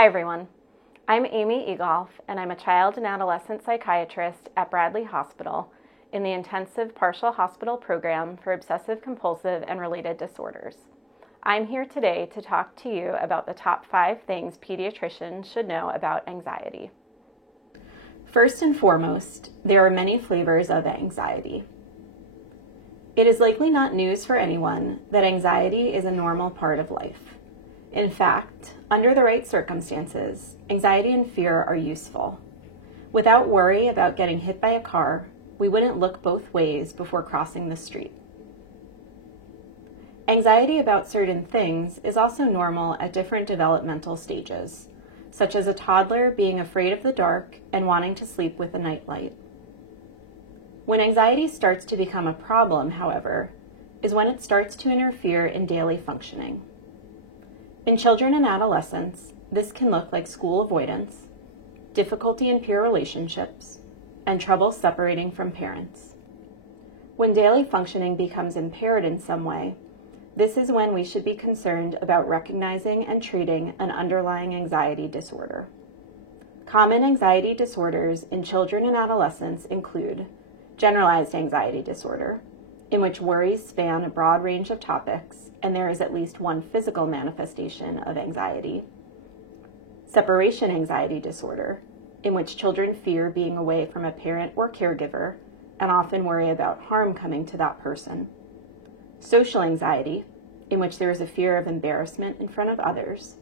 Hi everyone, I'm Amy Egolf and I'm a child and adolescent psychiatrist at Bradley Hospital in the Intensive Partial Hospital Program for Obsessive Compulsive and Related Disorders. I'm here today to talk to you about the top 5 things pediatricians should know about anxiety. First and foremost, there are many flavors of anxiety. It is likely not news for anyone that anxiety is a normal part of life. In fact, under the right circumstances, anxiety and fear are useful. Without worry about getting hit by a car, we wouldn't look both ways before crossing the street. Anxiety about certain things is also normal at different developmental stages, such as a toddler being afraid of the dark and wanting to sleep with a nightlight. When anxiety starts to become a problem, however, is when it starts to interfere in daily functioning. In children and adolescents, this can look like school avoidance, difficulty in peer relationships, and trouble separating from parents. When daily functioning becomes impaired in some way, this is when we should be concerned about recognizing and treating an underlying anxiety disorder. Common anxiety disorders in children and adolescents include generalized anxiety disorder, in which worries span a broad range of topics and there is at least one physical manifestation of anxiety. Separation anxiety disorder, in which children fear being away from a parent or caregiver and often worry about harm coming to that person. Social anxiety, in which there is a fear of embarrassment in front of others.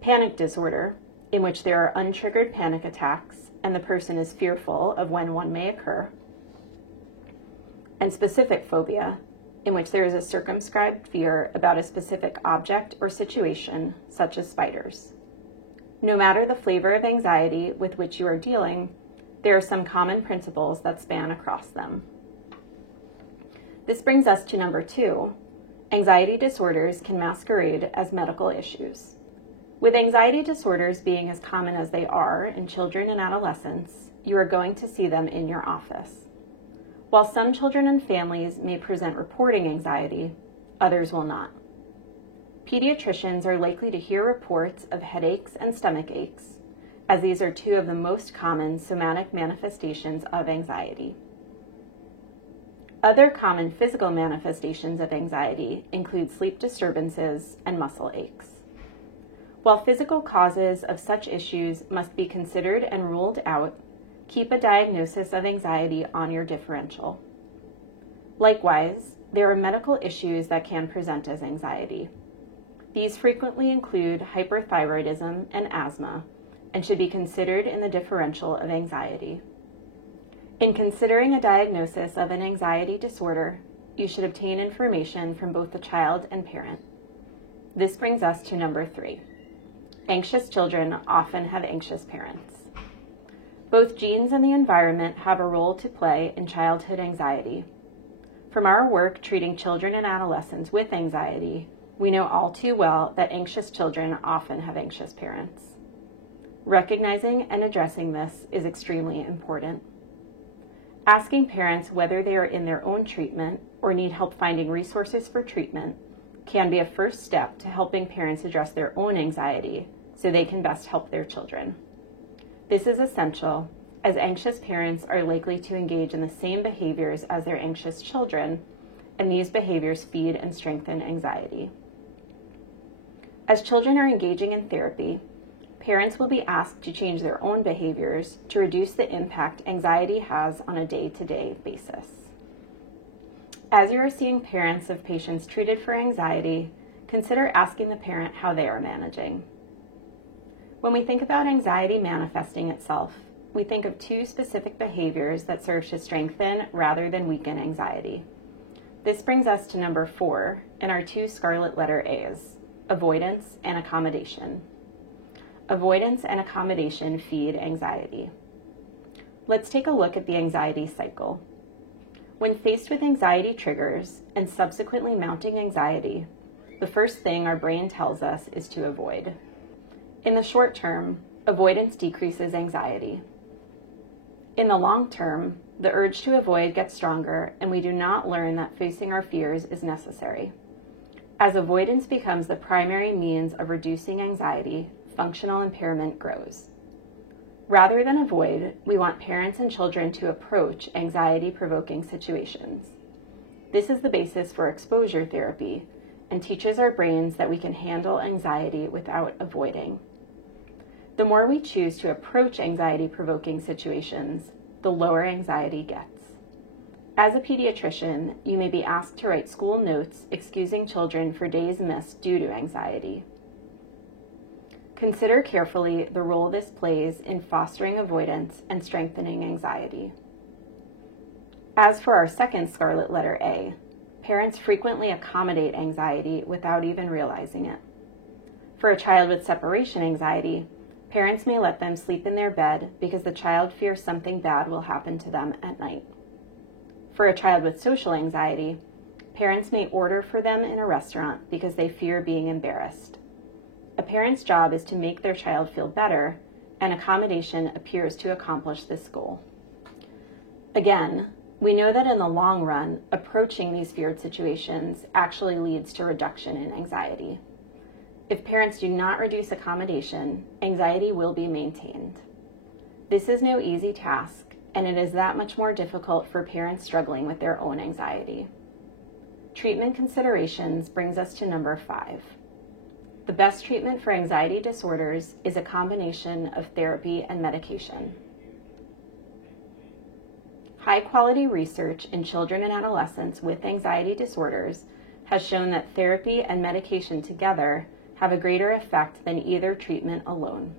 Panic disorder, in which there are untriggered panic attacks and the person is fearful of when one may occur. And specific phobia, in which there is a circumscribed fear about a specific object or situation, such as spiders. No matter the flavor of anxiety with which you are dealing, there are some common principles that span across them. This brings us to number 2. Anxiety disorders can masquerade as medical issues. With anxiety disorders being as common as they are in children and adolescents, you are going to see them in your office. While some children and families may present reporting anxiety, others will not. Pediatricians are likely to hear reports of headaches and stomach aches, as these are 2 of the most common somatic manifestations of anxiety. Other common physical manifestations of anxiety include sleep disturbances and muscle aches. While physical causes of such issues must be considered and ruled out, keep a diagnosis of anxiety on your differential. Likewise, there are medical issues that can present as anxiety. These frequently include hyperthyroidism and asthma and should be considered in the differential of anxiety. In considering a diagnosis of an anxiety disorder, you should obtain information from both the child and parent. This brings us to number 3. Anxious children often have anxious parents. Both genes and the environment have a role to play in childhood anxiety. From our work treating children and adolescents with anxiety, we know all too well that anxious children often have anxious parents. Recognizing and addressing this is extremely important. Asking parents whether they are in their own treatment or need help finding resources for treatment can be a first step to helping parents address their own anxiety so they can best help their children. This is essential, as anxious parents are likely to engage in the same behaviors as their anxious children, and these behaviors feed and strengthen anxiety. As children are engaging in therapy, parents will be asked to change their own behaviors to reduce the impact anxiety has on a day-to-day basis. As you are seeing parents of patients treated for anxiety, consider asking the parent how they are managing. When we think about anxiety manifesting itself, we think of 2 specific behaviors that serve to strengthen rather than weaken anxiety. This brings us to number 4 in our 2 scarlet letter A's, avoidance and accommodation. Avoidance and accommodation feed anxiety. Let's take a look at the anxiety cycle. When faced with anxiety triggers and subsequently mounting anxiety, the first thing our brain tells us is to avoid. In the short term, avoidance decreases anxiety. In the long term, the urge to avoid gets stronger and we do not learn that facing our fears is necessary. As avoidance becomes the primary means of reducing anxiety, functional impairment grows. Rather than avoid, we want parents and children to approach anxiety-provoking situations. This is the basis for exposure therapy and teaches our brains that we can handle anxiety without avoiding. The more we choose to approach anxiety-provoking situations, the lower anxiety gets. As a pediatrician, you may be asked to write school notes excusing children for days missed due to anxiety. Consider carefully the role this plays in fostering avoidance and strengthening anxiety. As for our second scarlet letter A, parents frequently accommodate anxiety without even realizing it. For a child with separation anxiety, parents may let them sleep in their bed because the child fears something bad will happen to them at night. For a child with social anxiety, parents may order for them in a restaurant because they fear being embarrassed. A parent's job is to make their child feel better, and accommodation appears to accomplish this goal. Again, we know that in the long run, approaching these feared situations actually leads to reduction in anxiety. If parents do not reduce accommodation, anxiety will be maintained. This is no easy task, and it is that much more difficult for parents struggling with their own anxiety. Treatment considerations brings us to number 5. The best treatment for anxiety disorders is a combination of therapy and medication. High-quality research in children and adolescents with anxiety disorders has shown that therapy and medication together have a greater effect than either treatment alone.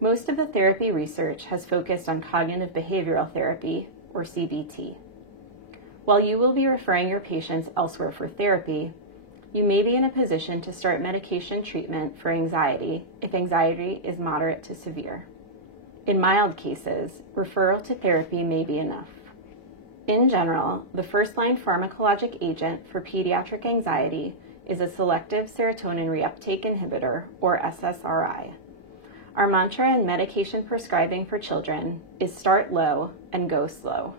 Most of the therapy research has focused on cognitive behavioral therapy, or CBT. While you will be referring your patients elsewhere for therapy, you may be in a position to start medication treatment for anxiety if anxiety is moderate to severe. In mild cases, referral to therapy may be enough. In general, the first-line pharmacologic agent for pediatric anxiety is a selective serotonin reuptake inhibitor, or SSRI. Our mantra in medication prescribing for children is start low and go slow.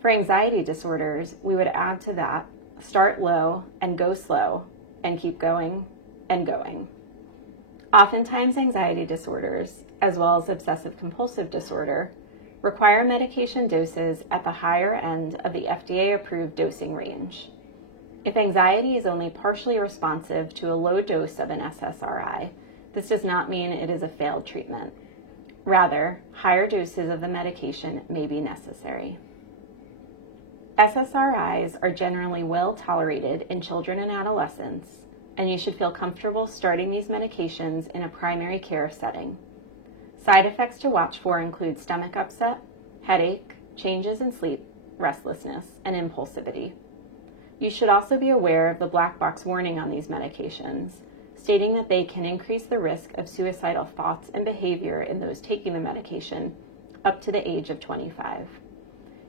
For anxiety disorders, we would add to that start low and go slow and keep going and going. Oftentimes, anxiety disorders, as well as obsessive compulsive disorder, require medication doses at the higher end of the FDA-approved dosing range. If anxiety is only partially responsive to a low dose of an SSRI, this does not mean it is a failed treatment. Rather, higher doses of the medication may be necessary. SSRIs are generally well tolerated in children and adolescents, and you should feel comfortable starting these medications in a primary care setting. Side effects to watch for include stomach upset, headache, changes in sleep, restlessness, and impulsivity. You should also be aware of the black box warning on these medications, stating that they can increase the risk of suicidal thoughts and behavior in those taking the medication up to the age of 25.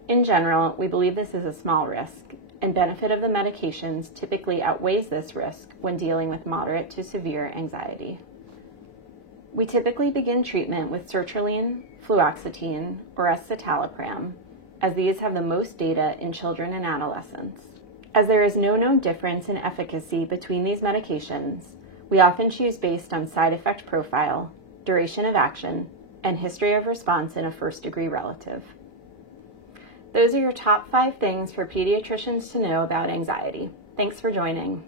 In general, we believe this is a small risk, and benefit of the medications typically outweighs this risk when dealing with moderate to severe anxiety. We typically begin treatment with sertraline, fluoxetine, or escitalopram, as these have the most data in children and adolescents. As there is no known difference in efficacy between these medications, we often choose based on side effect profile, duration of action, and history of response in a first-degree relative. Those are your top 5 things for pediatricians to know about anxiety. Thanks for joining.